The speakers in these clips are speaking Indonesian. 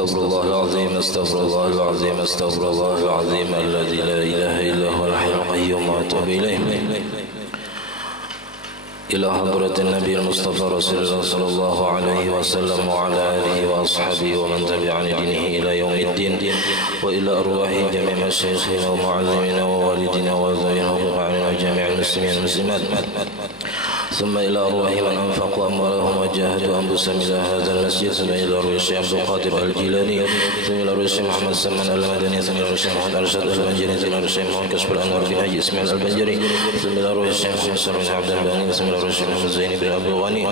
Astaghfirullahaladzim, astaghfirullahaladzim, astaghfirullahaladzim alladzi la ilaha illa huwal hayyul qayyum wa atubu ilaih. Ila hadratin Nabi Mustafa Rasulullah sallallahu alaihi wasallam wa ala alihi wa ashabihi wa man tabi'ani dinihi ila yaumiddin wa ila arwahi jami' masyayikhina wa mu'allimina wa walidina wa zawina wa qa'ina wa jami'il muslimin wal muslimat. ثم إلى أرواح من أنفقوا أموالهم وجاهدوا أنفسهم إلى هذا المسجد. ثم إلى أرواح الشيخ عبد القادر الجيلاني. ثم إلى أرواح الشيخ محمد سلمان المدني. ثم إلى أرواح الشيخ محمد أرشد البنجري. ثم إلى أرواح الشيخ محمد كشف الأنوار بن حاج إسماعيل البنجري. ثم إلى أرواح الشيخ محمد سلمان عبد الباني. ثم إلى أرواح الشيخ محمد زين بن عبد الغني.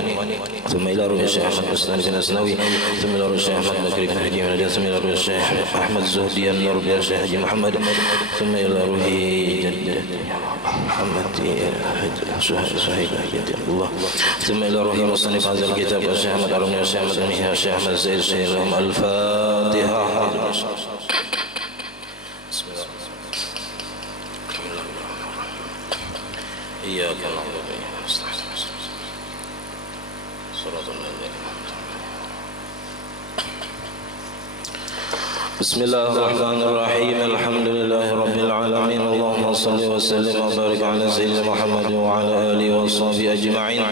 ثم إلى أرواح الشيخ أحمد حسن بن أسنوي. ثم إلى أرواح الشيخ أحمد بكر بن حجي من ثم إلى أرواح الشيخ أحمد زهدي النور بن الشيخ حجي محمد. ثم إلى أرواح جد محمد صهيب الله. ثم إلى روح مصنف هذا الكتاب الشيخ أحمد الرملي والشيخ أحمد المحيى والشيخ أحمد الزيد الشيخ لهم الفاتحة. بسم الله إياك نعبد وإياك نستعين صراط الذين أنعمت عليهم. بسم الله الرحمن الرحيم. الحمد لله رب العالمين. اللهم صل وسلم وبارك على سيدنا محمد وعلى آله وصحبه أجمعين.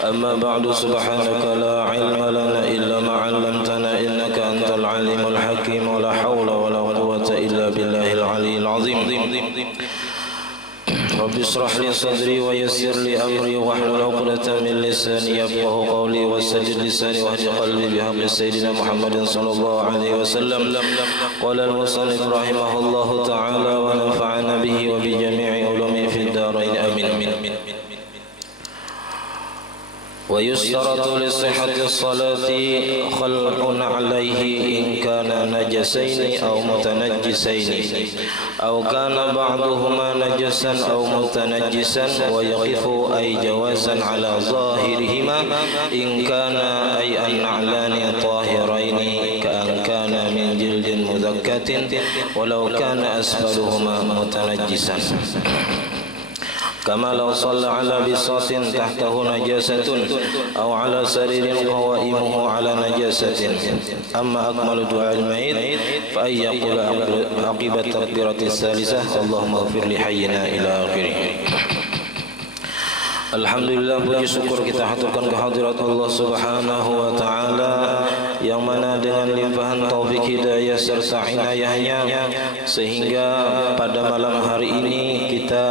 أما بعد، سبحانك لا علم لنا إلا ما علمتنا إنك أنت العليم الحكيم. ولا حول ولا قوة إلا بالله العلي العظيم. رب اشرح لي صدري ويسر لي أمري واحلل عقدة من لساني يفقهوا قولي وسدد لساني واهد قلبي بحق سيدنا محمد صلى الله عليه وسلم. قال المصنف رحمه الله تعالى ونفعنا به وبجميع علومه في الدارين آمين. ويشترط لصحة الصلاة خلع عليه إن كان نجسين أو متنجسين أو كان بعضهما نجسا أو متنجسا ويقف أي جوازا على ظاهرهما إن كان أي النعلان طاهرين كأن كان من جلد مذكة ولو كان أسفلهما متنجسا. كما لو صلى على بساط تحته نجاسة أو على سرير قوائمه على نجاسة. أما أكمل دعاء الميت فأن يقول عقب التكبيرة الثالثة اللهم اغفر لحينا إلى آخره. Alhamdulillah, puji syukur kita haturkan kehadirat Allah Subhanahu wa taala yang mana dengan limpahan taufik hidayah serta inayahnya sehingga pada malam hari ini kita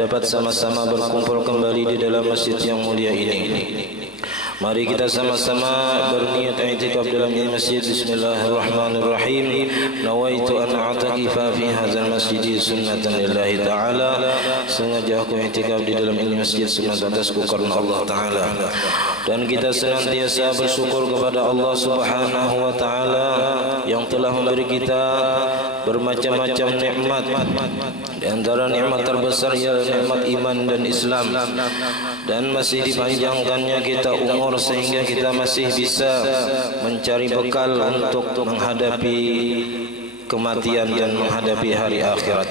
dapat sama-sama berkumpul kembali di dalam masjid yang mulia ini. Mari kita sama-sama berniat i'tikaf dalam masjid. Bismillahirrahmanirrahim. Nawaitu an a'takifa fi hadzal masjid sunnatan lillahi ta'ala. Sengaja aku i'tikaf di dalam masjid sunat atasku karena Allah Ta'ala. Dan kita senantiasa bersyukur kepada Allah Subhanahu wa Ta'ala yang telah memberi kita bermacam-macam nikmat. Di antara nikmat terbesar ialah nikmat iman dan Islam, dan masih dipanjangkannya kita umur sehingga kita masih bisa mencari bekal untuk menghadapi kematian dan menghadapi hari akhirat.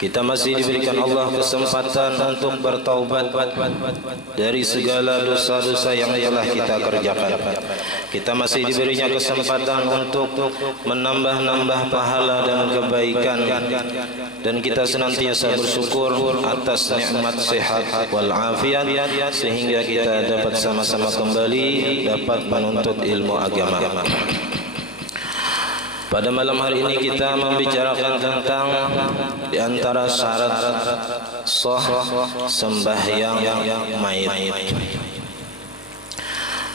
Kita masih diberikan Allah kesempatan untuk bertaubat dari segala dosa-dosa yang telah kita kerjakan. Kita masih diberinya kesempatan untuk menambah-nambah pahala dan kebaikan, dan kita senantiasa bersyukur atas nikmat sehat wal afiat sehingga kita dapat sama-sama kembali dapat menuntut ilmu agama. Pada malam hari ini kita membicarakan tentang di antara syarat sah sembahyang mayit.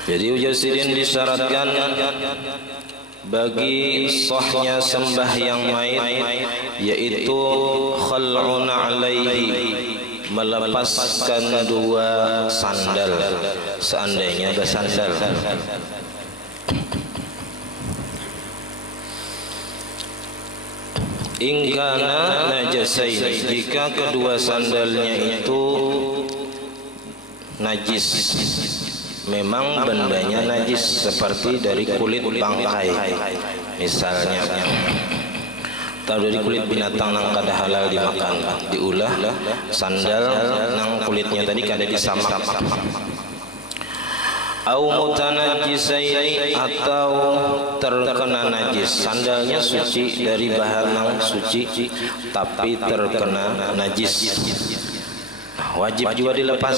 Jadi ujasidin disyaratkan bagi sahnya sembahyang mayit yaitu khal'un alaihi, melepaskan dua sandal seandainya ada sandal. Ingkana najasain, jika kedua sandalnya itu najis, memang bendanya najis seperti dari kulit bangkai misalnya, atau dari kulit binatang nang kada halal dimakan, diulah sandal nang kulitnya tadi kada disamak. au mutanajjisaini atau terkena najis. Sandalnya suci dari bahan yang suci tapi terkena najis, wajib juga dilepas.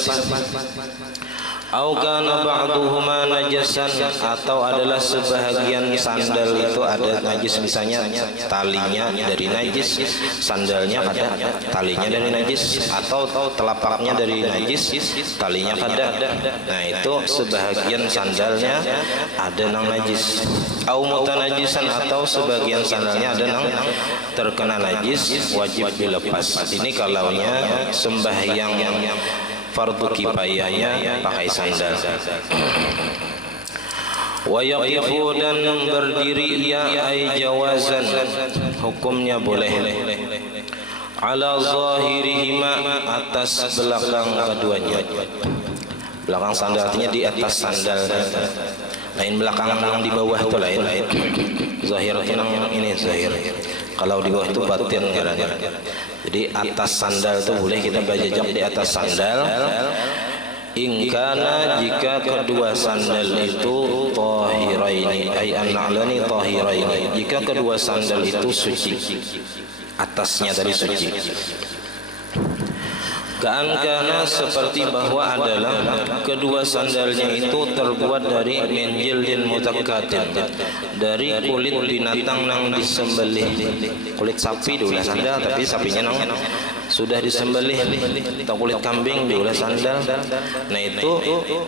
Au kana ba'duhuma najasan, atau adalah sebahagian sandal itu ada najis, misalnya talinya dari najis, sandalnya ada talinya dari najis, atau telapaknya dari najis, talinya ada. Nah itu sebahagian sandalnya ada nang najis. Au mutanajisan, atau sebagian sandalnya ada nang terkena najis, wajib dilepas. Ini kalaunya sembahyang yang fardu kifayahnya pakai sandal. Wa yaqifu, dan berdiri ya ay jawazan, hukumnya boleh. Ala zahirihima, atas belakang keduanya. Belakang sandal artinya di atas sandal, lain belakang yang di bawah itu lain. Zahir ini zahir. Kalau di bawah itu batin kadang-kadang. Jadi atas sandal itu boleh kita berjejak di atas sandal. Ingkana, jika kedua sandal itu tahiraini, ay an-na'lani tahiraini, jika kedua sandal itu suci, atasnya tadi suci. Ka'ankana, seperti bahwa adalah kedua sandalnya itu terbuat dari min jildin mutakkatin, dari kulit binatang yang disembelih. Kulit sapi diulah sandal, tapi sapinya nang sudah disembelih, atau kulit kambing diulah sandal. Nah itu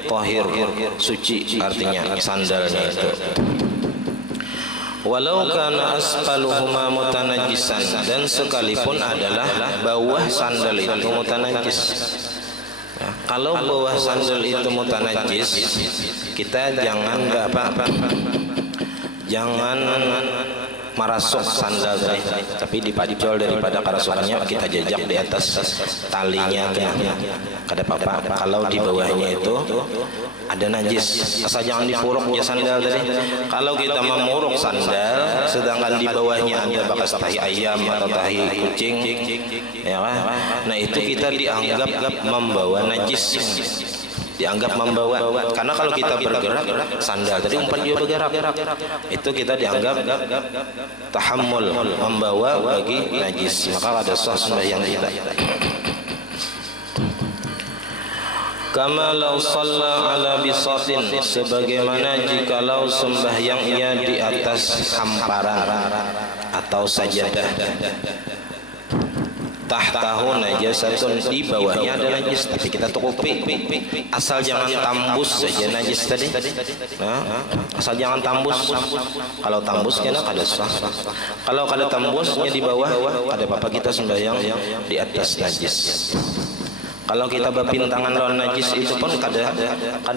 tahir, suci artinya sandalnya itu. Walau kana asfaluhuma mutanajjisan, dan sekalipun adalah bawah sandal itu mutanajjis. Nah, kalau bawah sandal itu mutanajjis, kita jangan jangan merasuk sandal tadi, tapi dipajol daripada kerasukannya kita jejak di atas talinya kada apa-apa. Kalau di bawahnya itu ada najis, asal jangan dipuruk ya sandal tadi. Kalau kita memuruk sandal sedangkan di bawahnya ada bekas tahi ayam atau tahi kucing, ya kan? Nah itu kita dianggap membawa najis, dianggap membawa. Karena kalau kita bergerak, sandal tadi umpan juga bergerak, itu kita dianggap tahammul, membawa bagi najis, maka ada sah sembahyang kita. Kama law shalla ala bisatin, sebagaimana jikalau sembahyang ia di atas hamparan atau sajadah. Tahtahu najasatun, di bawahnya ada najis, tapi kita tutupi, asal jangan tambus saja najis tadi. Nah, asal jangan tambus. Kalau tambusnya kada sah. Kalau kada tambusnya di bawah, kada apa-apa kita sembahyang di atas najis. Kalau kita berpintangan lawan najis itu pun kada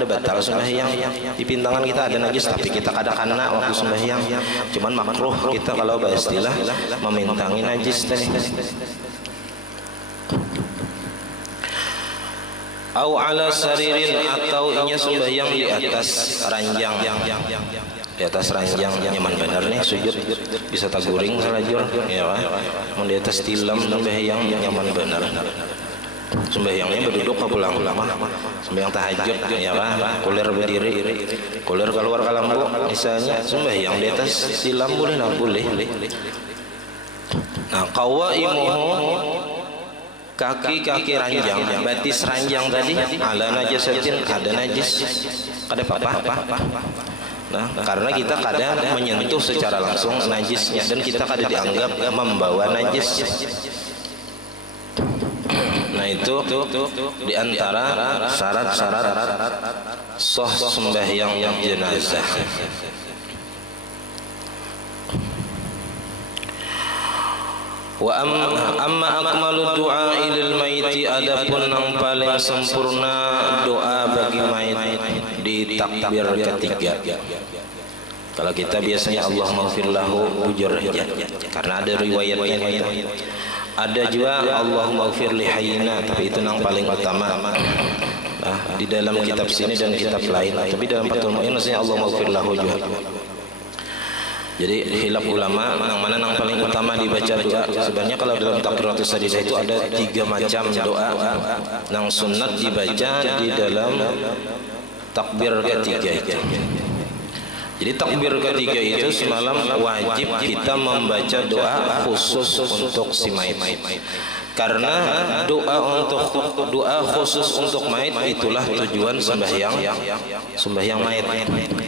batal sembahyang. Di pintangan kita ada najis tapi kita kada kena waktu sembahyang. Cuman makruh kita kalau beristilah memintangi najis tadi. Au ala saririn, atau inya sembahyang di atas ranjang. Di atas ranjang nyaman benar nih sujud, bisa taguring salajur ya kan. Mun di atas tilam sembahyang nyaman benar. Sembahyangnya berduduk ke pulang-pulang, sembahyang tahajud ya kan, kulir berdiri, kulir keluar ke lampu misalnya, sembahyang di atas tilam boleh lah, boleh. Nah qawaimuhu, kaki-kaki ranjang, batis ranjang tadi ala najasatin, ada najis, kada apa-apa. Nah, karena kita kadang menyentuh secara langsung najisnya dan kita kadang dianggap membawa najis. Nah itu diantara syarat-syarat sah sembahyang jenazah. Wa amma akmalu du'a ilal maiti, adapun yang paling sempurna doa bagi mayit di takbir ketiga. Kalau kita biasanya Allahumma ghfirlahu ujur aja, karena ada riwayatnya itu. Ada juga Allahumma ghfir li hayyina, tapi itu yang paling utama. Nah, di dalam kitab sini dan kitab lain, tapi dalam Fathul Mu'in maksudnya Allahumma ghfir lahu ujur. Jadi khilaf ulama yang mana yang paling utama dibaca doa. Sebenarnya kalau dalam takbiratus sajdah itu ada 3 macam doa yang sunat dibaca di dalam takbir ketiga itu. Jadi takbir ketiga itu semalam wajib kita membaca doa khusus untuk si mayit. Karena doa khusus untuk mayit itulah tujuan sembahyang mayit.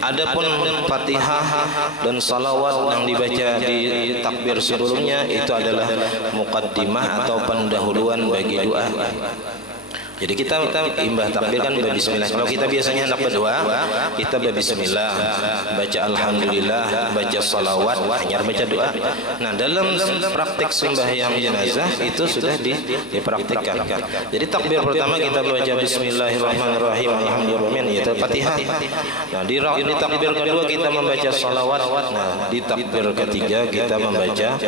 Adapun Fatihah dan salawat yang dibaca di takbir sebelumnya itu adalah muqaddimah atau pendahuluan bagi doa. Jadi kita imbah takbir kan bismillah. Kalau kita biasanya hendak berdoa, kita bismillah, baca alhamdulillah, baca salawat, hanya baca doa. Nah, dalam praktik sembahyang jenazah itu sudah dipraktikkan. Jadi takbir pertama kita baca bismillahirrahmanirrahim, alhamdulillah, yaitu Fatihah. Nah, di takbir kedua kita membaca salawat. Nah, di takbir ketiga kita membaca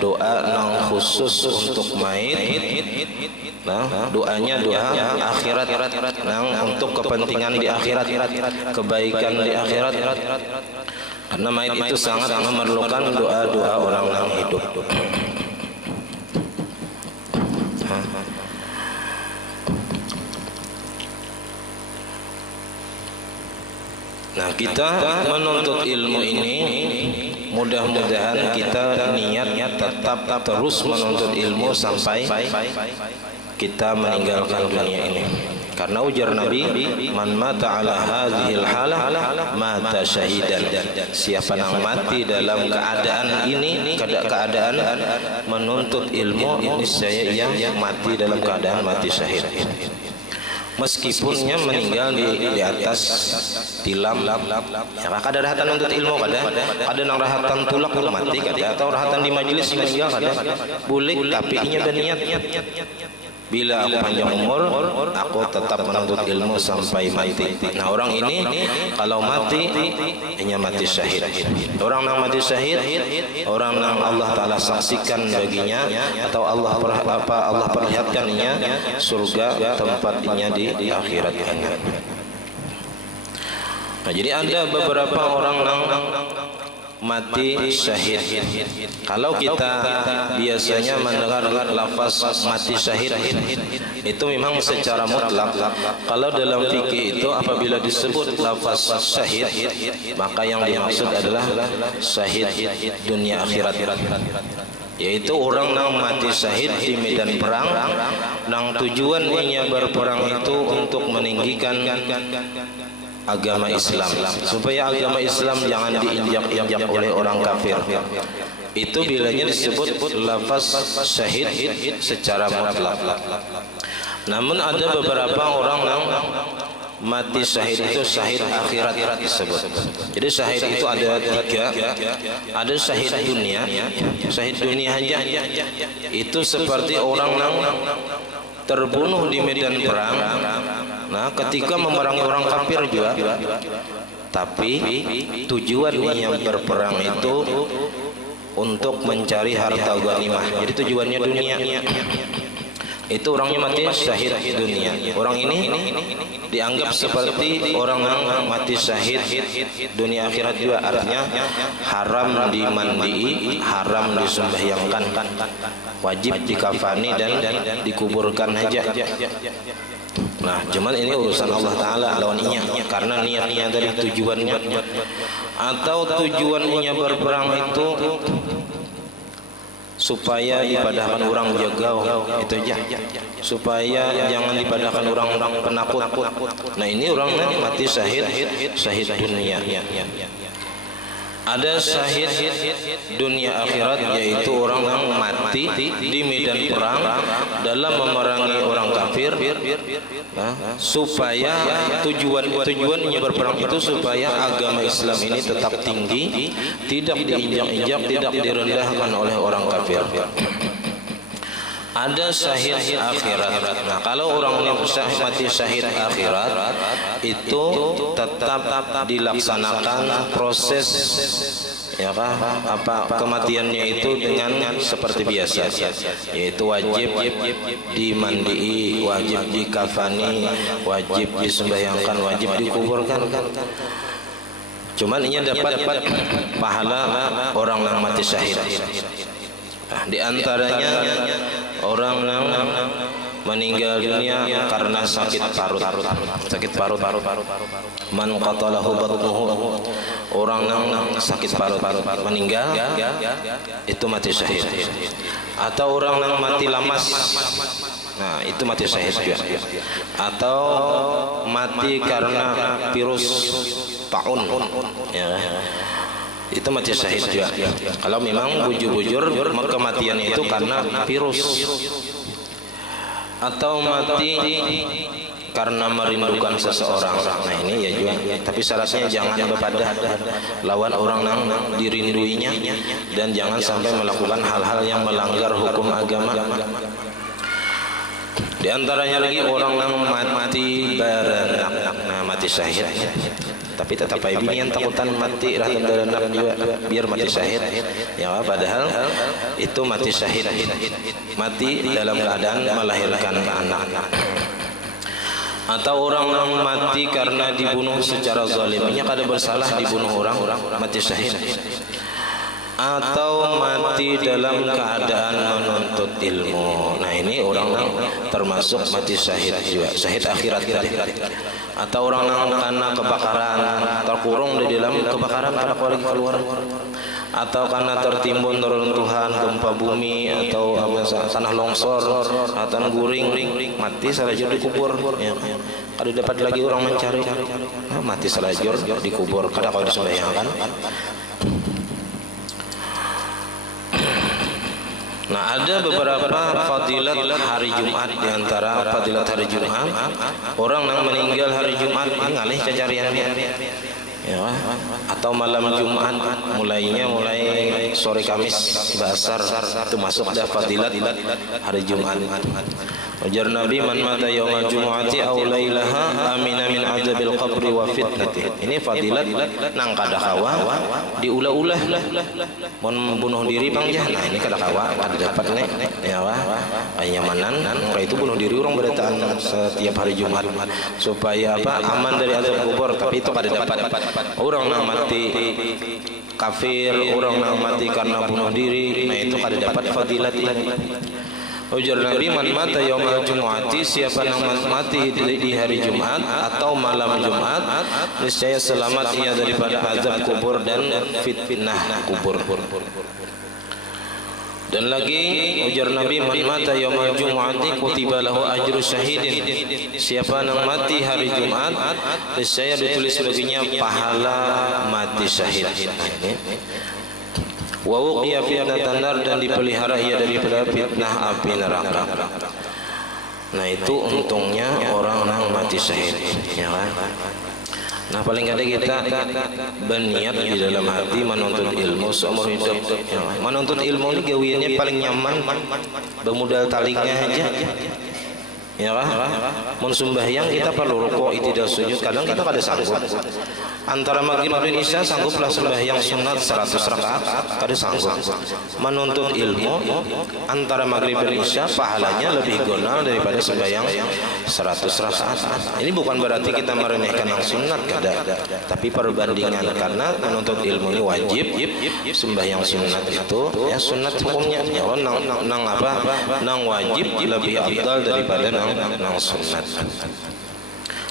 doa yang khusus untuk mayit. Nah, doanya doa akhirat, untuk kepentingan di akhirat, kebaikan di akhirat. Karena mayit itu sangat memerlukan doa-doa orang yang hidup. Nah, kita menuntut ilmu ini mudah-mudahan kita niatnya tetap terus menuntut ilmu sampai kita meninggalkan dunia ini. Karena ujar Nabi, man mata ala hadhil halah mata syahidan. Siapa yang mati dalam keadaan ini, keadaan menuntut ilmu, ini saya yang mati dalam keadaan mati syahid. Meskipunnya meninggal di atas tilam, ya kada rahatan untuk ilmu, kada nang rahatan tulak belum mati, atau rahatan di majelis meninggal bulik, tapi inya berniat, bila aku panjang umur, aku tetap menuntut ilmu sampai mati. Nah, orang ini kalau mati, hanya mati syahid. Orang yang mati syahid, orang yang Allah Ta'ala saksikan baginya, atau Allah perlihatkannya surga tempatnya di akhirat. Nah, jadi ada beberapa orang yang mati syahid. Kalau kita biasanya mendengar lafaz mati syahid itu memang secara mutlak. Kalau dalam fikih itu apabila disebut lafaz syahid, maka yang dimaksud adalah syahid dunia akhirat, yaitu orang yang mati syahid di medan perang, yang tujuannya berperang itu untuk meninggikan agama Islam, supaya agama Islam jangan diinjak-injak oleh orang kafir. Itu bilanya disebut lafaz syahid secara mutlak. Namun ada beberapa orang yang mati syahid itu syahid akhirat disebut. Jadi syahid itu ada tiga. Ada syahid dunia. Syahid dunia aja itu seperti orang yang terbunuh di medan perang. Nah, ketika memerangi orang kafir juga, tapi tujuannya berperang itu untuk mencari harta ghanimah. Jadi tujuannya dunia. Itu orangnya mati syahid dunia. Orang ini dianggap seperti orang yang mati syahid dunia akhirat juga. Artinya haram dimandii, haram disembahyangkan, wajib dikafani dan dikuburkan aja. Nah, cuman ini urusan Allah Ta'ala lawan inya, karena niatnya dari tujuannya, atau tujuannya berperang itu supaya dipadahkan orang jagau, itu aja, supaya jangan dipadahkan orang penakut. Nah, ini orangnya mati syahid dunia. Ada syahid dunia akhirat, yaitu orang yang mati di medan perang dalam memerangi orang kafir, supaya tujuannya berperang itu supaya agama Islam ini tetap tinggi, tidak diinjak-injak, tidak direndahkan oleh orang kafir. Ada syahid akhirat. Nah, kalau orang yang mati syahid akhirat itu tetap dilaksanakan proses, ya kematiannya itu dengan seperti biasa, yaitu wajib dimandii, wajib dikafani, wajib disembahyangkan, wajib dikuburkan. Cuman ini dapat pahala orang yang mati syahid. Nah, di antaranya orang yang meninggal dunia karena sakit parut. Sakit parut. Man qatalahu batnuhu, orang yang sakit parut meninggal itu mati syahid. Atau orang yang mati lamas, nah itu mati syahid juga. Atau mati karena virus taun, ya, itu mati syahid juga. Kalau memang bujur-bujur kematian itu karena virus. Atau mati karena merindukan seseorang. Nah ini ya juga. Tapi syaratnya jangan berpadah lawan orang yang dirinduinya, dan jangan sampai melakukan hal-hal yang melanggar hukum agama. Di antaranya lagi orang yang mati beranak, nah mati syahid. Tapi tetap ini yang takutan mati rahim beranak juga biar mati syahid. Ya padahal itu mati syahid, mati dalam keadaan melahirkan anak. Atau orang yang mati karena dibunuh secara zalimnya, kada bersalah dibunuh orang mati syahid. Atau mati dalam keadaan menuntut ilmu. Nah ini orang yang termasuk mati syahid juga, syahid akhirat tadi. Atau orang yang karena kebakaran terkurung di dalam kebakaran pada keluar. Atau karena tertimbun reruntuhan gempa bumi atau tanah longsor atau guring mati selajur dikubur. Ya. Kalau dapat lagi orang mencari, nah, mati selajur dikubur. Kada kau disembahyangkan. Nah ada beberapa fadilat hari Jumat. Di antara fadilat hari Jumat, orang yang meninggal hari Jumat ngalih cacariannya, ya, atau malam Jumat mulai sore Kamis Basar itu masuk dah fadilat hari Jumat. Ujar Nabi, man mata yaumal jumu'ati aw lailaha amina min adzabil qabri wa fitnati. Ini fadilat nang kada kawa diulah-ulah mun bunuh diri pangjah. Nah ini kada kawa kada dapat nih ya wah anyamanan. Maka itu bunuh diri orang berataan setiap hari Jumat supaya apa? Aman dari azab kubur. Tapi itu kada dapat. Orang nang mati kafir, orang nang mati karena bunuh diri, nah itu kada dapat fadilat ini. Ujar Nabi, man mata yaumal jumu'ati, siapa yang mati di hari Jumat atau malam Jumat, niscaya selamat ia daripada azab kubur dan fitnah kubur. Dan lagi ujar Nabi, man mata yaumal jumu'ati kutiba lahu ajru syahidin, siapa yang mati hari Jumat niscaya ditulis baginya pahala mati syahid. Wa wuqiya fitnatan nar, dan dipelihara ia daripada fitnah api neraka. Nah itu untungnya orang yang mati syahid, ya kan? Nah paling kada kita berniat di dalam hati menuntut ilmu seumur hidup. Ya, menuntut ilmu ini gawiannya paling nyaman, bermodal talinya aja. Ya kan? Mun sembahyang kita perlu rukuk, i'tidal sujud, kadang kita kada sanggup. Antara maghrib dan isya sangguplah sembahyang sunat 100 rakaat, kada sanggup. Menuntut ilmu antara maghrib dan isya pahalanya lebih gonal daripada sembahyang 100 rakaat. Ini bukan berarti kita meremehkan yang sunat, kada. Tapi perbandingan, karena menuntut ilmu ini wajib, sembahyang sunat itu ya sunat hukumnya. Oh, nang wajib lebih afdal daripada nang sunat.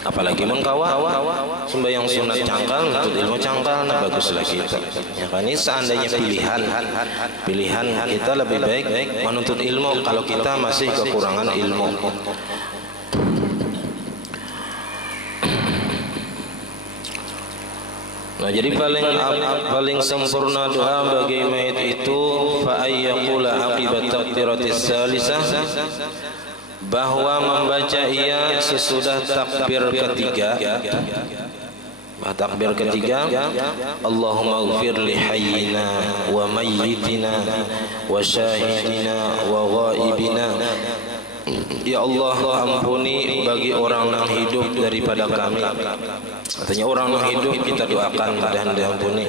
Apalagi mengkawa sembahyang sunat cangkal, menuntut ilmu cangkal, nah bagus lagi itu. Ya kan, ini seandainya pilihan kita lebih baik menuntut ilmu kalau kita masih kekurangan ilmu. Nah jadi paling sempurna doa bagi mayit itu fa ayyaqula aqibat takbiratis salisah, bahwa membaca ia sesudah takbir ketiga. Takbir ketiga, Allahumma ighfir li hayyina wa mayyitina wa syahidina wa ghaibina. Ya Allah, ampuni bagi orang yang hidup daripada kami. Artinya orang yang hidup kita doakan mudah-mudahan diampuni.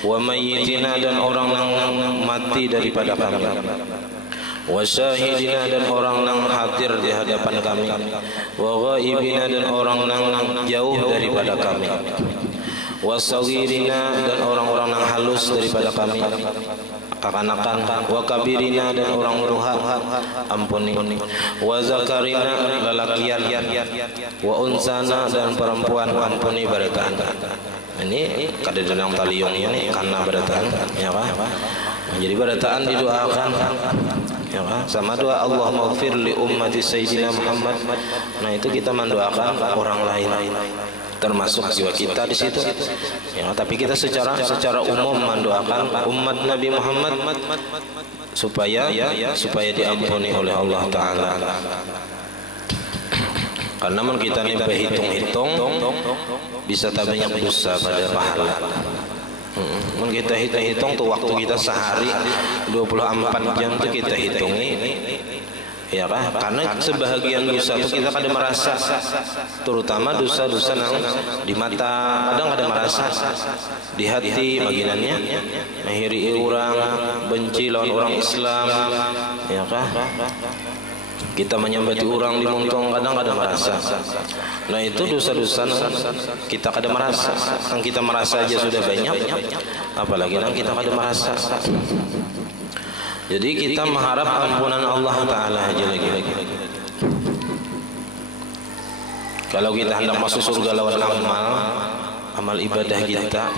Wa mayyitina, dan orang yang mati daripada kami. Wa syahidina, dan orang yang hadir di hadapan kami. Wa ghaibina, dan orang yang jauh daripada kami. Wa saghirina, dan orang-orang yang halus daripada kami. kekanakan, wa kabirina dan orang tua ampuni, wa zakarina lalakian, wa unsana dan perempuan ampuni barataan. Ini kada dalam taliung ini karena barataan ya Pak. Nah, jadi barataan didoakan ya Pak. Sama doa Allahumma ighfir li ummati sayyidina Muhammad. Nah itu kita mendoakan orang lain, termasuk jiwa kita di situ. Ya, tapi kita secara umum mendoakan umat Nabi Muhammad supaya diampuni oleh Allah Taala. Karena mun kita nih berhitung-hitung bisa tak banyak dosa pada pahala. Mun kita hitung-hitung tuh waktu kita sehari 24 jam tuh kita hitungi. Ya kan? Karena sebahagian dosa itu kita kadang merasa, terutama dosa-dosa yang di mata kadang merasa, di hati baginannya menghiri orang, benci lawan orang Islam, ya kan? Kita menyambati orang di muntong kadang merasa. Nah itu dosa-dosa kita kadang merasa, yang kita merasa aja sudah banyak, apalagi yang kita kadang merasa. Jadi kita mengharap ampunan Allah Ta'ala aja lagi. Kalau kita hendak masuk surga lewat amal ibadah kita,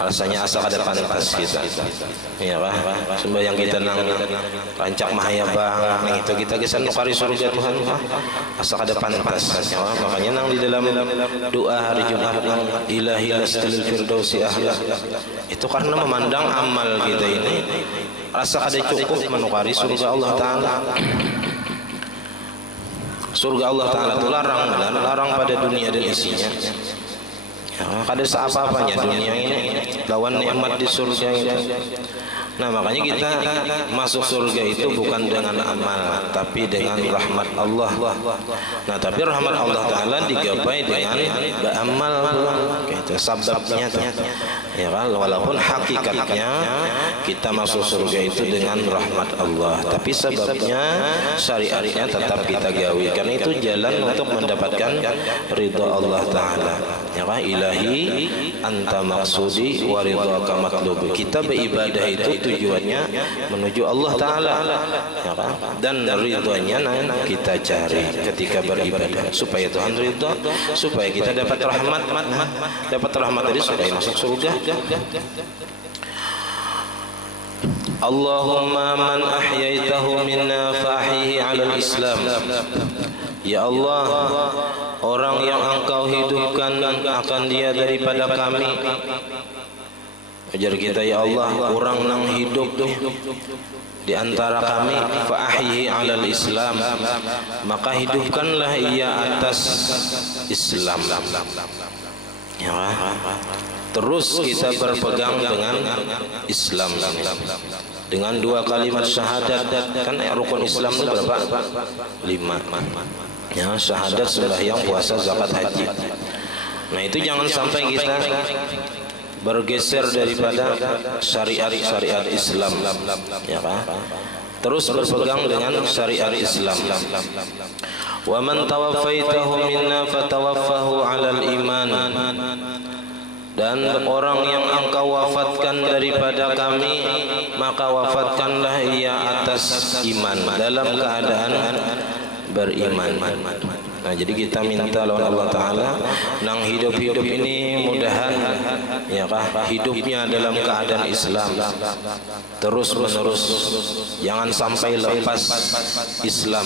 rasanya asa kada pantas kita. Iya Pak, sembahyang kita nang rancak mahayabang, itu kita kesan nukari surga Tuhan Pak. Asa kada pantas. Ya, makanya nang di dalam doa hari Jumat nang ilahi lastil firdausi ahla. Itu karena memandang amal kita ini rasa kada cukup menukari surga Allah Ta'ala. Surga Allah Ta'ala itu larang pada dunia dan isinya. Ya, kada seapa-apanya dunia ini lawan nikmat di surga ini. Nah makanya kita masuk surga itu bukan dengan amal, tapi dengan rahmat Allah. Nah tapi rahmat Allah Ta'ala digapai dengan beramal, itu sebabnya ya kan, walaupun hakikatnya kita masuk surga itu dengan rahmat Allah, tapi sebabnya syariatnya tetap kita gawi, karena itu jalan untuk mendapatkan ridha Allah Ta'ala. Ya kan, ilahi anta maksudi wa ridhaka matlubi. Kita beribadah itu tujuannya menuju Allah Ta'ala, ya kan? Dan ridhonya kita cari ketika beribadah supaya Tuhan ridho, supaya kita dapat rahmat, dapat rahmat dari supaya masuk surga. Allahumma man ahyaitahu minna fahyihi 'alal Islam. Ya Allah, orang yang Engkau hidupkan akan dia daripada kami. Ajar kita ya Allah, orang yang hidup di antara kami, fa ahyihi 'alal Islam, maka hidupkanlah ia atas Islam. Ya, terus kita berpegang dengan Islam, dengan dua kalimat syahadat. Kan rukun Islam itu berapa? 5. Ya, syahadat, sembahyang, puasa, zakat, haji. Nah itu jangan sampai kita bergeser daripada syariat Islam, ya kan? Terus berpegang dengan syariat Islam. Wa man tawaffaitahu minna fatawaffahu 'alal iman. Dan orang yang Engkau wafatkan daripada kami, maka wafatkanlah ia atas iman, dalam keadaan beriman. Nah jadi kita minta lawan Allah Ta'ala nang hidup-hidup ini mudahan ya kah hidupnya dalam keadaan Islam terus menerus, jangan sampai lepas Islam.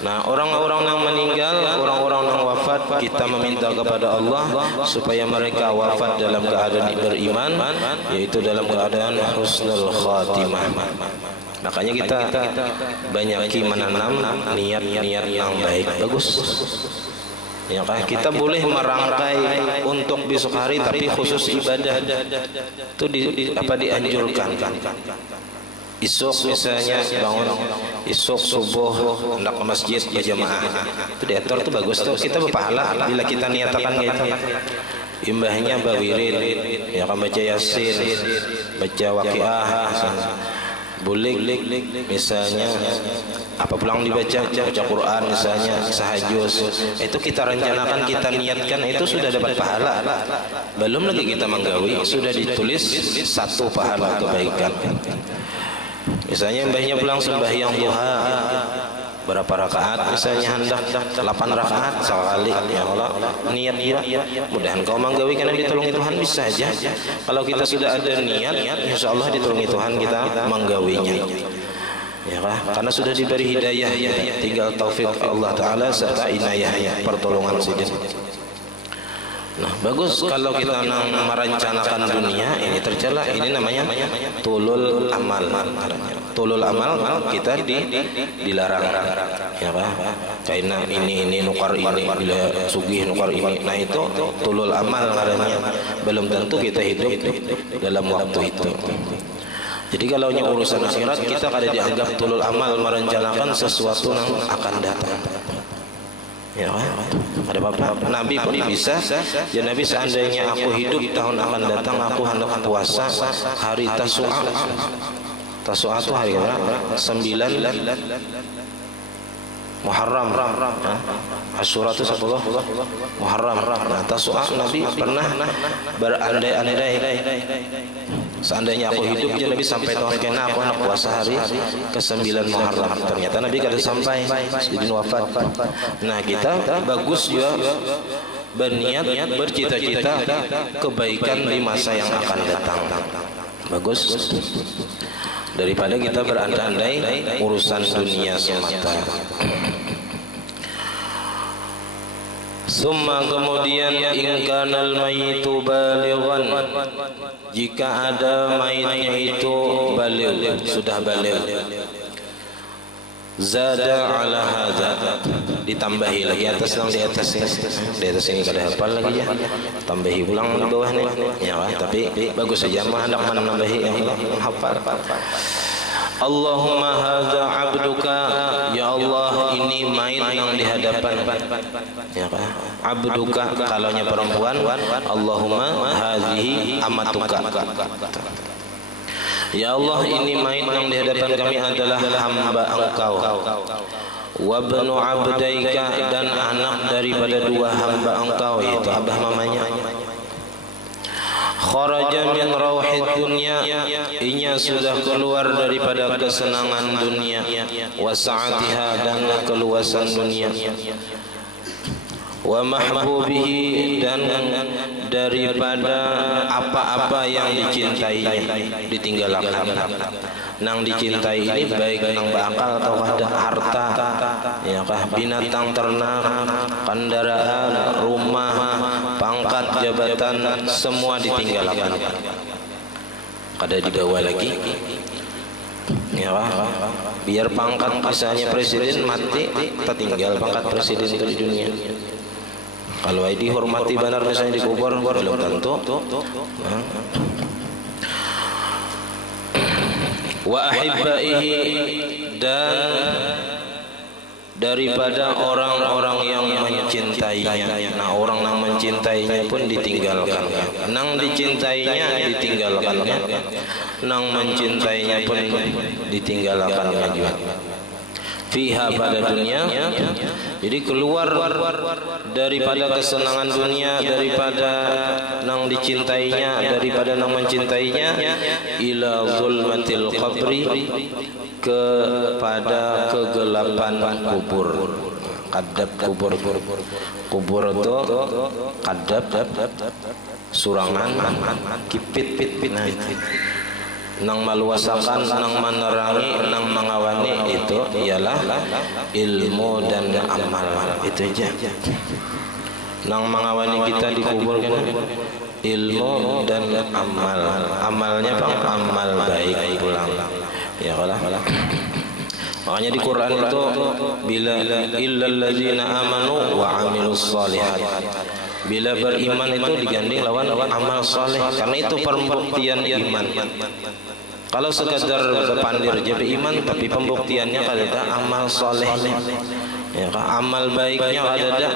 Nah orang-orang yang meninggal, orang-orang yang wafat, kita meminta kepada Allah supaya mereka wafat dalam keadaan beriman, yaitu dalam keadaan husnul khatimah. Makanya kita banyaki menanam niat-niat yang baik, bagus. Ya kan? Kita boleh merangkai untuk besok hari, tapi khusus ibadah itu dianjurkan. Isuk misalnya bangun isuk subuh hendak ke masjid berjamaah, itu diatur, itu bagus tuh. Kita berpahala bila kita niatakan gitu. Imbahnya bawirid, ya kan, baca yasin, baca waqiah, bulik misalnya apa pulang dibaca Quran misalnya sahajus, itu kita rencanakan, kita niatkan, itu sudah dapat pahala. Belum lagi kita menggawi, sudah ditulis 1 pahala kebaikan. Misalnya mbahnya pulang sembahyang duha berapa rakaat, misalnya hendak 8 rakaat sekali, ya Allah niat dia, mudahan kau menggawi karena ditolongi Tuhan, bisa saja. Kalau kita sudah ada niat, insya Allah ditolongi Tuhan, kita menggawinya, ya karena sudah diberi hidayah, ya. Tinggal taufik Allah Ta'ala serta inayahnya, pertolongan sidin. Nah bagus kalau kita merencanakan dunia ini tercela, ini namanya tulul amal. Tulul amal kita dilarang, ya Pak. Karena ini nukar ini, bila sugih nukar ini. Nah itu tulul amal karena belum tentu kita hidup dalam waktu itu. Jadi kalau urusan akhirat kita kada dianggap tulul amal, merencanakan sesuatu yang akan datang. Ya, ada apa-apa. Nabi pun bisa. Ya Nabi, seandainya aku hidup tahun akan datang, aku hendak puasa hari Tasu'a. Tasu'a itu hari berapa? 9 Muharram. Asyura itu 10 Muharram. Nah, Tasu'a Nabi pernah berandai-andai. Seandainya aku hidup, ya Nabi sampai tahun kena aku hendak puasa hari ke-9 Muharram. Ternyata Nabi kada sampai, jadi wafat. Nah kita bagus juga berniat, bercita-cita kebaikan di masa yang akan datang. Bagus daripada kita berandai-andai urusan dunia semata. Summa kemudian in kanal mayitu balighan, jika ada mayitnya itu baligh, sudah baligh, zada ala hadza, ditambahi lagi atas di atas ini kada hafal lagi ya, tambahi ulang di bawah nih ya, tapi bagus saja hendak menambahi yang hafal. Allahumma hadza abduka, ya Allah ini mayit yang di hadapan, ya kan? Abduka kalaunya perempuan, Allahumma hadhihi amatuka, ya Allah ini mayit yang di hadapan kami adalah hamba Engkau, wa ibnu abdaika, dan anak daripada 2 hamba Engkau, yaitu abah mamanya. Kharaja min rauhid dunya, inya sudah keluar daripada kesenangan dunia, wa sa'atiha, dan keluasan dunia, wa mahbubihi, dan daripada apa-apa yang dicintainya ditinggalkan. Nang dicintai ini baik nang bakal atau ada harta, ya kah, binatang ternak, kendaraan, rumah, pangkat, jabatan, semua ditinggalkan, kada dibawa lagi, ya kah. Biar pangkat misalnya presiden mati, tertinggal pangkat presiden itu di dunia. Kalau dihormati benar misalnya dikubur, belum tentu. Wa ahibbaihi, dan daripada orang-orang yang mencintainya. Nah orang yang mencintainya pun ditinggalkan, nang dicintainya ditinggalkannya, nang mencintainya pun ditinggalkannya juga. Fiha, pada dunia, jadi keluar daripada kesenangan dunia, daripada nang dicintainya, daripada nang mencintainya, ila zulmatil qabri, kepada kegelapan kubur. Kadab kubur itu kadab, surangan, kipit, nah itu. Nang meluasakan, nang menerangi, nang mengawani, itu ialah ilmu dan amal, itu aja. Nang mengawani kita dikuburkan ilmu dan amal. Amalnya bang, amal baik pulang, ya kalah. Makanya di Quran itu bila illal ladzina amanu wa amilus shalihat, bila beriman itu diganding lawan amal saleh, karena itu pembuktian iman. Kalau sekadar berpandir jadi iman, tapi pembuktiannya ada amal salehnya, ya, amal baiknya ada.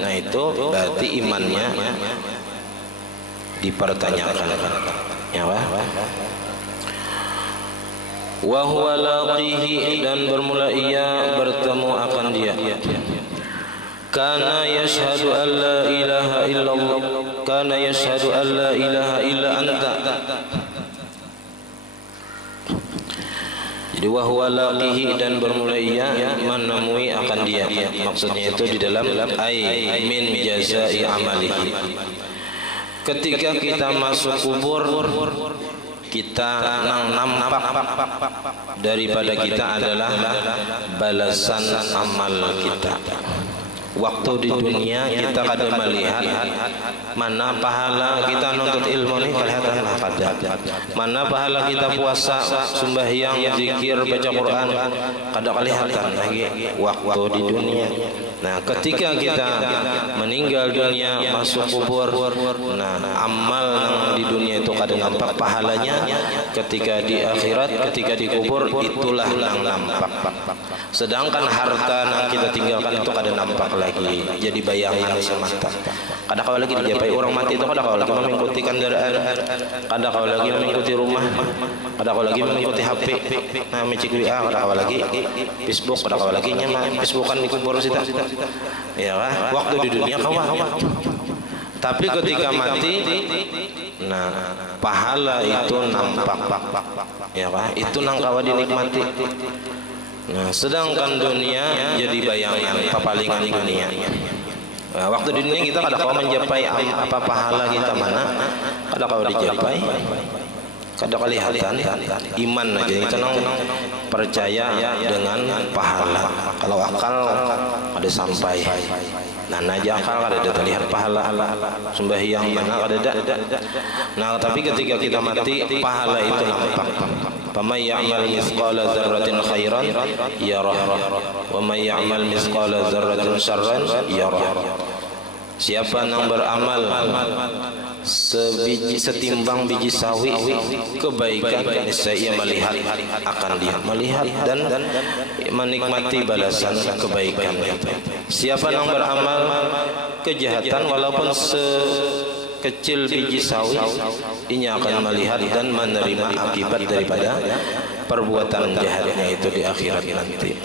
Nah itu berarti imannya dipertanyakan, ya. wa huwa laqihi, dan bermula ia bertemu akan dia. Kana yashhadu an la ilaha illallah, kana yashhadu an la ilaha illa anta. Jadi wa huwa laqihi, dan bermula ia menemui akan dia. Maksudnya itu di dalam ai min jazai amalihi. Ketika kita masuk kubur, kita nampak daripada kita adalah balasan amal kita. Waktu di dunia kita kadang melihat mana pahala kita nuntut ilmu nih, kelihatan kadang mana pahala kita puasa, sembahyang, zikir, baca Quran, kadang kelihatan lagi waktu di dunia. Nah, ketika kita meninggal dunia, masuk kubur, nah amal di dunia itu kadang nampak pahalanya. Ketika di akhirat, ketika di kubur, itulah yang nampak. Sedangkan harta yang kita tinggalkan itu kadang nampak lagi, jadi bayangan semata. Kadang kau lagi dijapai orang mati itu, kadang kau lagi mengikuti kendaraan, kadang kau lagi mengikuti rumah, kadang kau lagi mengikuti HP, nah micik WA, kadang kau lagi Facebook, kadang kau lagi nyaman Facebookan di kubur kita. Ya kan? Waktu di dunia kawan. Tapi ketika mati, nah pahala itu nampak, ya kan? Itu nang kawan dinikmati. Nah, sedangkan dunia jadi bayangan, papalingan dunia. Nah, waktu di dunia kita kadang kau menjapai apa pahala kita mana, kadang kau dijapai, kadang kelihatan iman aja kita nang percaya dengan pahala. Kalau akal ada sampai, nah aja akal ada terlihat pahala, sembahyang mana ada. Nah tapi ketika kita mati, pahala itu nampak. Faman ya'mal mithqala dzarratin khairan yarah, wa man ya'mal mithqala dzarratin syarran yarah. Siapa yang beramal setimbang biji sawi kebaikan, niscaya ia melihat akan dia, melihat dan menikmati balasan kebaikan itu. Siapa yang beramal kejahatan walaupun sekecil biji sawi, ia akan melihat dan menerima akibat daripada perbuatan jahatnya itu di akhirat nanti.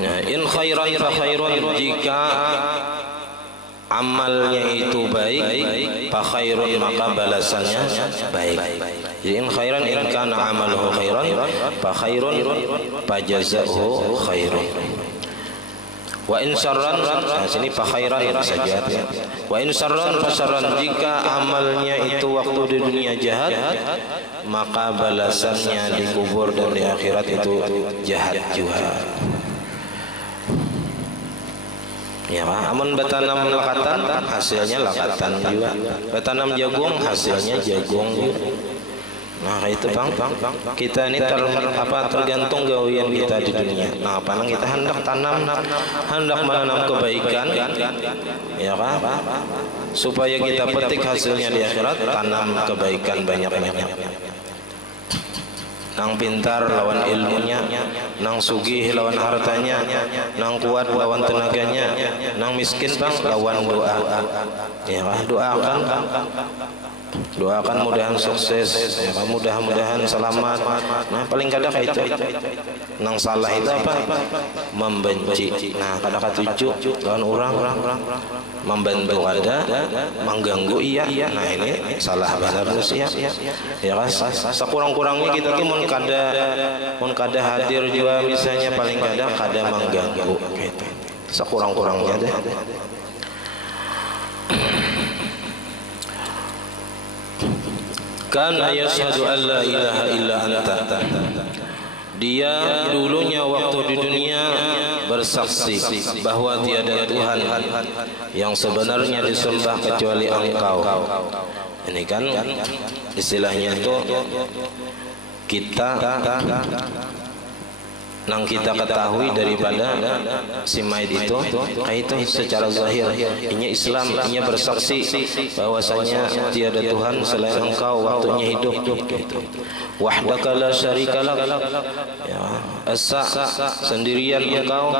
Nah, in khairan fa khairun, jika amalnya itu baik, fa khairun maka balasannya baik. Jadi in khairan, in kana amaluhu khairan fa khairun fa jazaohu khairun. Wa in syarran, nah sini fa khairan saja. Wa in syarran fa syarran, jika amalnya itu waktu di dunia jahat, maka balasannya di kubur dan di akhirat itu jahat juga. Ya, amun bertanam lakatan, hasilnya lakatan juga. Bertanam jagung, hasilnya jagung juga. Nah itu bang, kita ini tergantung gawian kita di dunia. Nah apa kita hendak tanam, hendak menanam kebaikan, ya kan? Supaya kita petik hasilnya di akhirat, tanam kebaikan banyak-banyak. Nang pintar lawan ilmunya, nang sugih lawan hartanya, nang kuat lawan tenaganya, nang miskin bang lawan doa. Ya, doakan mudahan sukses, ya, mudah-mudahan selamat. Nah paling kadang kayak itu. Nang salah itu apa? Membenci. Nah kadang ketujuh lawan orang, membantu ada, mengganggu iya. Nah ini salah benar sih ya. Ya kan? Sekurang-kurangnya kita tuh mun kada hadir juga, misalnya paling kadang kada mengganggu gitu. Sekurang-kurangnya deh. Kan yashhadu an la ilaha illa anta. Dia dulunya waktu di dunia bersaksi bahwa tiada Tuhan yang sebenarnya disembah kecuali Engkau. Ini kan istilahnya itu kita Nang kita ketahui daripada si mayit itu kayak itu secara zahir inya Islam, inya bersaksi bahwasanya tiada Tuhan selain Engkau waktunya hidup gitu. Wahdaka la syarika lak, ya, esa sendirian Engkau,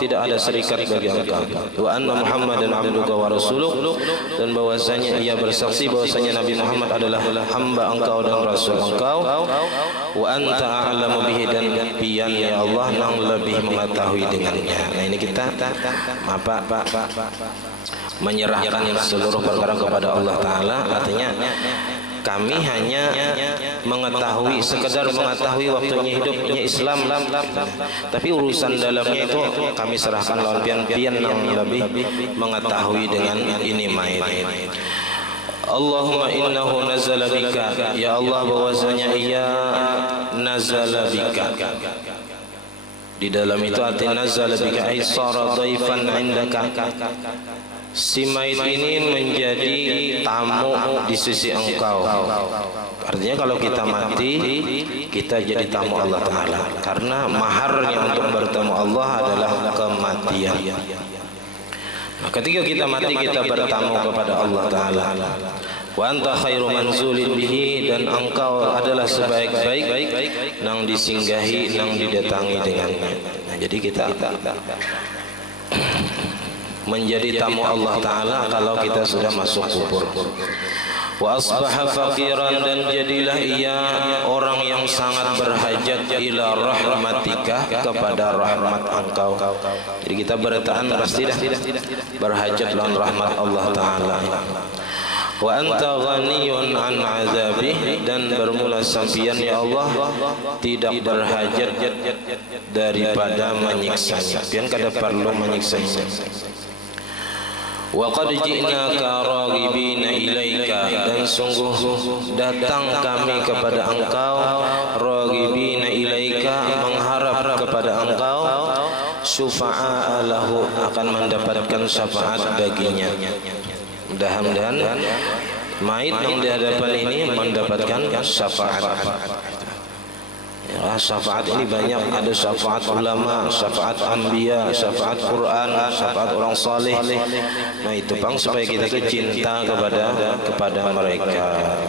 tidak ada serikat bagi Engkau. Wa anna Muhammadan abduka wa rasuluh, dan bahwasanya ia bersaksi bahwasanya Nabi Muhammad adalah hamba Engkau dan rasul Engkau. Wa anta a'lamu bihi, dan pian ya Allah nang lebih mengetahui dengannya. Nah ini kita menyerahkan seluruh perkara kepada Allah Ta'ala. Artinya kami hanya mengetahui, sekedar mengetahui waktunya hidupnya Islam, tapi urusan dalamnya itu kami serahkan lawan pian-pian yang lebih mengetahui dengan ini mayit. Allahumma innahu nazala bika, ya Allah bahwasanya ia nazala bika, di dalam itu arti nazala bika ay sara dhaifan indaka, si mayit ini menjadi tamu di sisi Engkau. Artinya kalau kita mati, kita jadi tamu Allah Ta'ala, karena maharnya untuk bertemu Allah adalah kematian. Nah, ketika kita mati, kita bertamu kepada Allah Ta'ala. Wa anta khairu manzulin bihi, dan Engkau adalah sebaik-baik nang disinggahi, nang didatangi dengannya. Nah, jadi kita menjadi tamu Allah Ta'ala kalau kita sudah masuk kubur. Wa asbaha faqiran, dan jadilah ia orang yang sangat berhajat ila rahmatika, kepada rahmat Engkau. Jadi kita bertahan pasti dah berhajat lawan rahmat Allah Ta'ala. Wa anta ghaniyun an azabi, dan bermula sampian ya Allah tidak berhajat daripada menyiksanya, pian kada perlu menyiksanya. Wa qad ji'naka raghibina ilaika, dan sungguh datang kami kepada Engkau, raghibina ilaika, mengharap kepada Engkau, syufa'a lahu, akan mendapatkan syafaat baginya. Mudah-mudahan mayit yang di hadapan ini mendapatkan syafaat. Ya, syafaat ini banyak, ada syafaat ulama, syafaat anbiya, syafaat Quran, syafaat orang saleh. Nah itu bang, supaya kita itu cinta kepada mereka,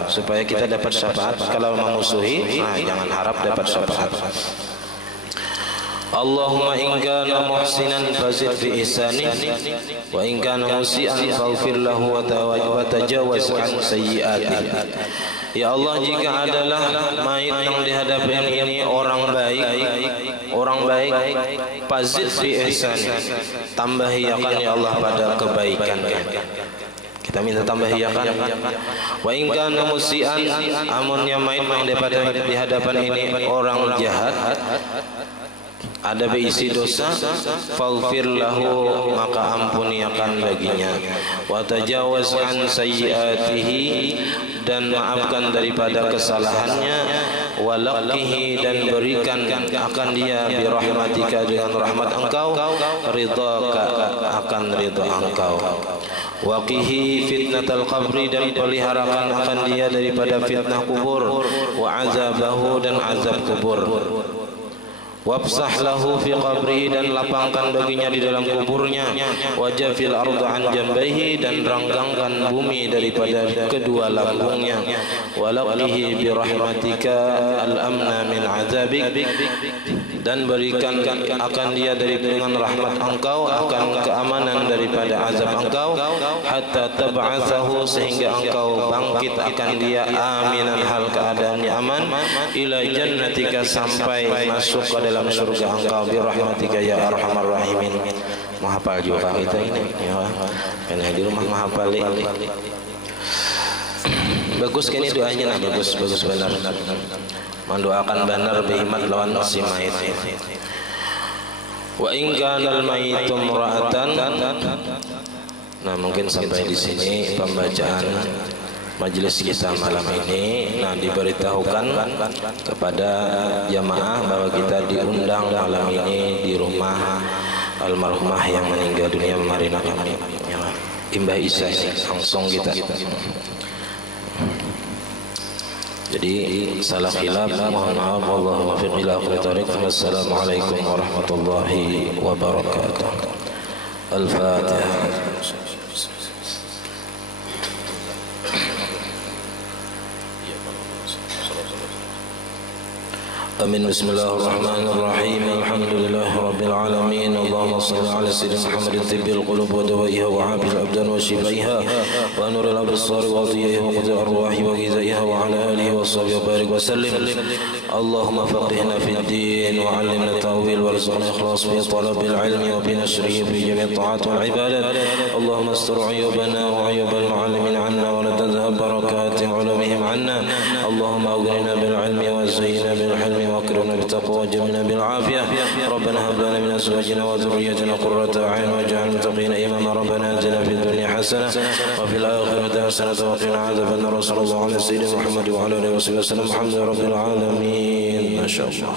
supaya kita dapat syafaat. Kalau memusuhi, nah jangan harap dapat syafaat. Allahumma in kana muhsinan fazid fi ihsani, wa in kana musian faghfir lahu wa tajawaz an sayyi'atihi. Ya Allah, jika adalah mayit yang dihadapan ini orang baik, fazid fi ihsani, tambahi akan ya Allah pada kebaikan. Kita minta tambahi akan. Wa in kana musian, amunnya mayit yang di hadapan ini orang jahat, ada berisi dosa, faghfir lahu, maka ampuni akan baginya. Wa tajawaz an sayyi'atihi, dan maafkan daripada kesalahannya. Wa laqihi, dan berikan akan dia bi rahmatika, dengan rahmat Engkau, ridhaka, akan ridha Engkau. Wa qihi fitnatal qabri, dan peliharakan akan dia daripada fitnah kubur. Wa azabahu, dan azab kubur. Wabsah lahu fi qabrihi, dan lapangkan baginya di dalam kuburnya. Wajafil ardu an jambaihi, dan ranggangkan bumi daripada kedua lambungnya. Walaqihi bi rahmatika al-amna min azabik, dan berikan akan dia dengan rahmat Engkau akan keamanan daripada azab Engkau. Hatta tab'atsahu, sehingga Engkau bangkit akan dia aminan, hal keadaannya aman, ila jannatika, sampai masuk ke dalam surga Engkau, bi rahmatika ya arhamar rahimin. Menghafal juga kita ini ya, karena di rumah menghafal. Bagus kini doanya, nah bagus benar. Mendoakan benar bihimat lawan si mayit. Wa in kana al-mayyitu imra'atan. Nah mungkin sampai di sini pembacaan majelis kita malam ini. Nah diberitahukan kepada jamaah bahwa kita diundang malam ini di rumah almarhumah yang meninggal dunia Marina kami, Mbah Isa, langsung kita. Jadi salah khilaf, mohon maaf. Allahumma fiq ila akhir tariq. Wassalamualaikum warahmatullahi wabarakatuh. Al-Fatihah. Amin. Bismillahirrahmanirrahim. Alhamdulillahi rabbil alamin. Allahumma salli ala sayyidina Muhammadin tibbil qulub wa dawaiha wa abil abdan wa shifaiha wa nuril absar wa dhiyaha wa qudar arwahi wa ghizaiha wa ala alihi wa sahbihi wa barik wa sallim. Allahumma faqihna fid din wa 'allimna ta'wil warzuqna ikhlas fi talabil ilmi wa bi nashrihi fi jami' ta'at wal ibadat. Allahumma astur 'uyubana wa 'uyubal mu'allimin 'anna wa la tadhhab barakati 'ulumihim 'anna. Allahumma aghnina bil 'ilmi wa zayyina bil hilmi واكرمنا بالتقوى وجملنا بالعافية. ربنا هب لنا من أزواجنا وذريتنا قرة أعين واجعلنا للمتقين إماما. ربنا آتنا في الدنيا حسنة وفي الآخرة حسنة وقنا عذاب النار. صلى الله على سيدنا محمد وعلى آله وصحبه وسلم. الحمد لله رب العالمين. ما شاء الله.